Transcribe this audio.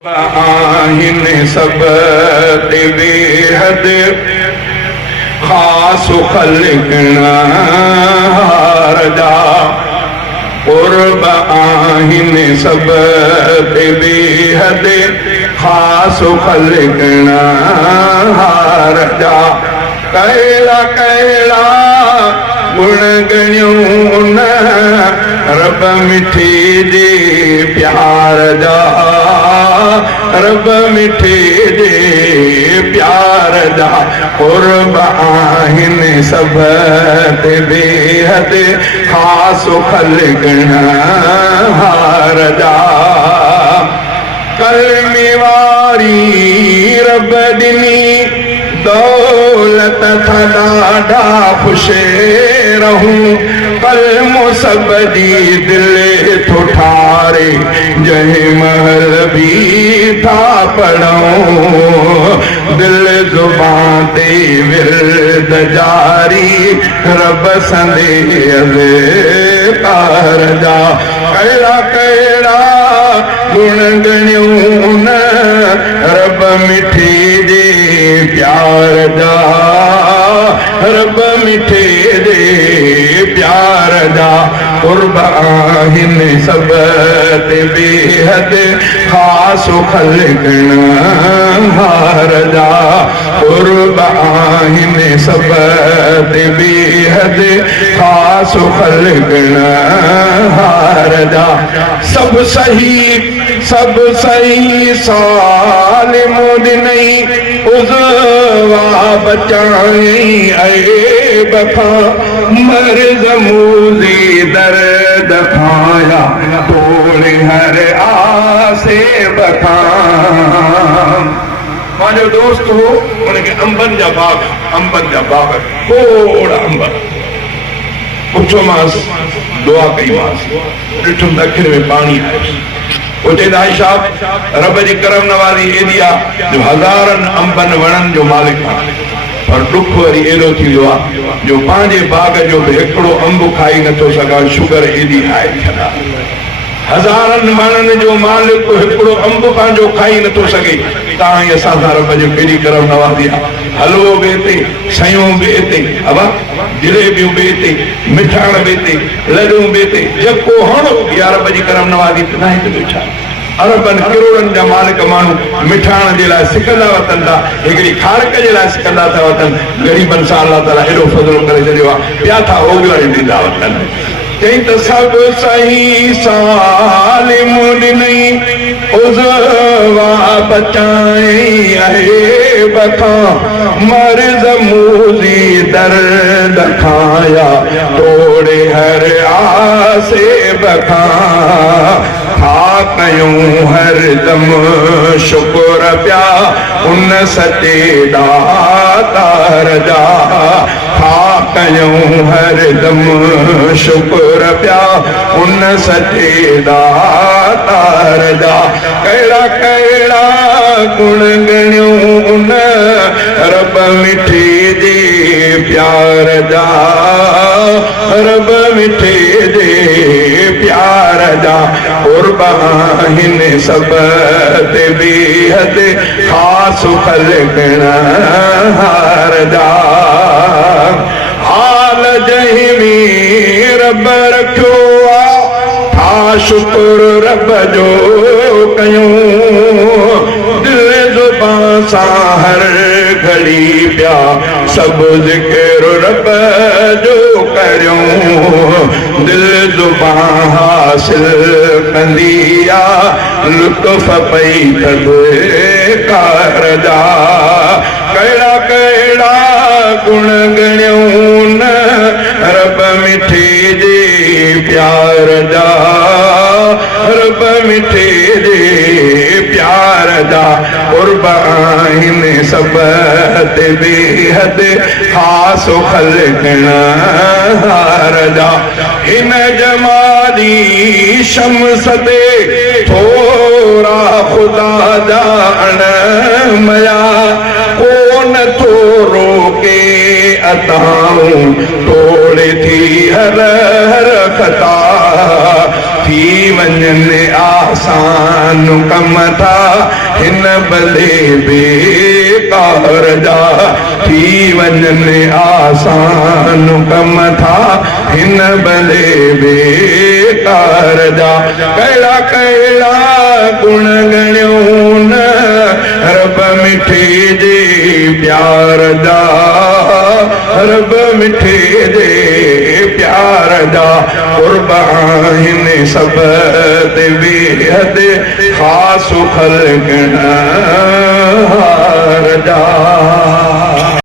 आहिन सब बेहद खास खलकना रजा कुर्ब आहिन सब बेहद खास खलकना रजा कहला कहला गुण गणियों न रब मिठी दे प्यार जा रब मिठे दे प्यार दा कुर्ब आहिन सब बेहद खास खलकना रजा कलमी वारी रब दिनी दौलत था ॾाढा खुशे रहूं कलमो सब दी दिल थो ठारे जंहिं महल भी था पढ़ूं दिल जुबान ते विरद जारी रब संदेह कार जा कहिड़ा कहिड़ा गुण गणियूं न रब मिठी दे प्यार जा रब मिठे दे प्यार जा कुर्ब आहिन सब बेहद खास खलकना रजा कुर्ब आहिन सब बेहद खास खलकना रजा सब सही साल मुद नहीं उज़वा बचाई ऐब खां मर्ज़ मूज़ी दर्द खाया तोड़े हर आसे बखां मांजो दोस्त हो उनके अंबन जा बाग थोड़ा अंब पुछो मास दुआ कई मास ॾिठुम दखिण में पानी आयो उते दाई साहब रब जी करम नवाज़ी एॾी आहे जो हज़ारनि अंबनि वणनि जो मालिक आहे पर दुख वरी एॾो थींदो आहे जो पंहिंजे बाग जो बि हिकिड़ो अंब खाई नथो सघां शुगर एॾी आहे छॾा हज़ारनि वणनि जो मालिक हिकिड़ो अंब पंहिंजो खाई नथो सघे तव्हां ई असां सां रब जी केॾी करम नवाज़ी आहे हलवो बि हिते सयूं बि हिते अबा जलेबियूं बि हिते मिठाण बि हिते लॾूं बि हिते जेको हणो इहा रब जी करम नवाज़ी न हिते वेठा अरबनि करोड़नि जा मालिक माण्हू मिठाण जे लाइ सिकंदा वतन था हिकिड़ी खारक जे लाइ सिकंदा था वतन ग़रीबनि सां अलाह ताला एॾो फज़लो करे छॾियो आहे ॿिया था ओगलड़ ॾींदा वतन चई त सब सही साल मुद नहीं उज़वा बचाई ऐब खां मर्ज़ मूज़ी दर्द खाया तोड़े हर आसे बखां था कयूं हर दम शुक्र प्या उन सचे दातार जा था कयूं हर दम शुक्र प्या उन सचे दातार जा कहिड़ा कहिड़ा गुण गणियूं उन रब मिठे दे प्यार जा रब मिठे दे प्यार जा कुर्ब आहिन सब बेहद खास खलकना रजा हाल जंहिं में रब रखियो था शुक्र रब जो कयूं दिल ज़ुबान सां हर घड़ी पिया सब ज़िक्र रब जो करियूं दिल ज़ुबान हासिल कंदी आहे लुत्फ़ पई थद कार जा कहिड़ा कहिड़ा गुण गणियूं न रब मिठे दे प्यार जा रब मिठे दे प्यार जा कुर्ब आहिन सब बेहद खास खलकना रजा हिन जमाली शम्स ते थोरा ख़ुदा जान मया कोन थो रोके अताऊं तोड़े थी हर हर खता थी वञनि आसान कम था हिन भले बेकार जा थी वञनि आसान कम था हिन भले बेकार जा कहिड़ा कहिड़ा गुण गणियूं न रब मिठे जे प्यार जा रब मिठे जे प्यार जा कुर्बान सब ते बेहद ख़ास ख़ल्क़ जा